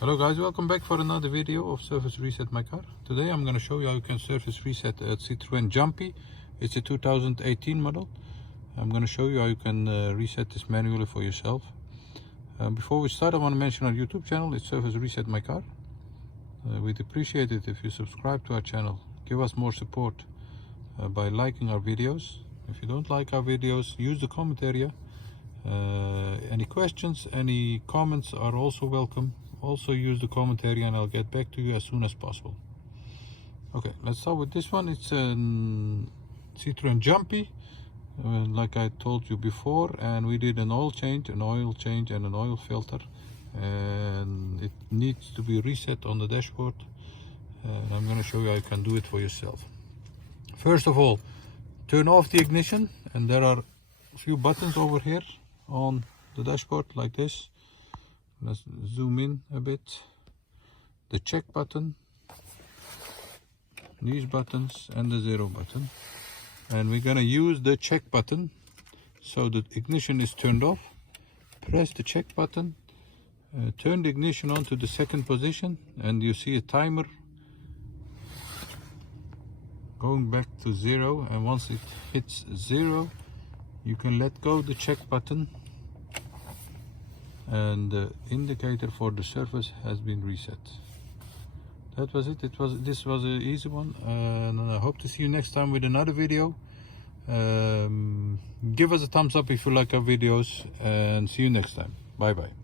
Hello guys, welcome back for another video of Surface Reset My Car. Today I'm going to show you how you can surface reset a Citroen Jumpy. It's a 2018 model. I'm going to show you how you can reset this manually for yourself. Before we start, I want to mention our YouTube channel. It's Surface Reset My Car. We'd appreciate it if you subscribe to our channel. Give us more support by liking our videos. If you don't like our videos, use the comment area. Any questions, any comments are also welcome. Also use the comment area and I'll get back to you as soon as possible. Okay, let's start with this one. It's a Citroen Jumpy, like I told you before, and we did an oil change and an oil filter, and it needs to be reset on the dashboard. I'm going to show you how you can do it for yourself. First of all, turn off the ignition, and there are a few buttons over here on the dashboard like this. Let's zoom in a bit. The check button, these buttons, and the 0 button. And we're gonna use the check button. So the ignition is turned off. Press the check button, turn the ignition on to the second position, and you see a timer going back to 0. And once it hits 0, you can let go the check button, and the indicator for the surface has been reset. That was it. This was an easy one, and I hope to see you next time with another video. Give us a thumbs up if you like our videos, and see you next time. Bye bye.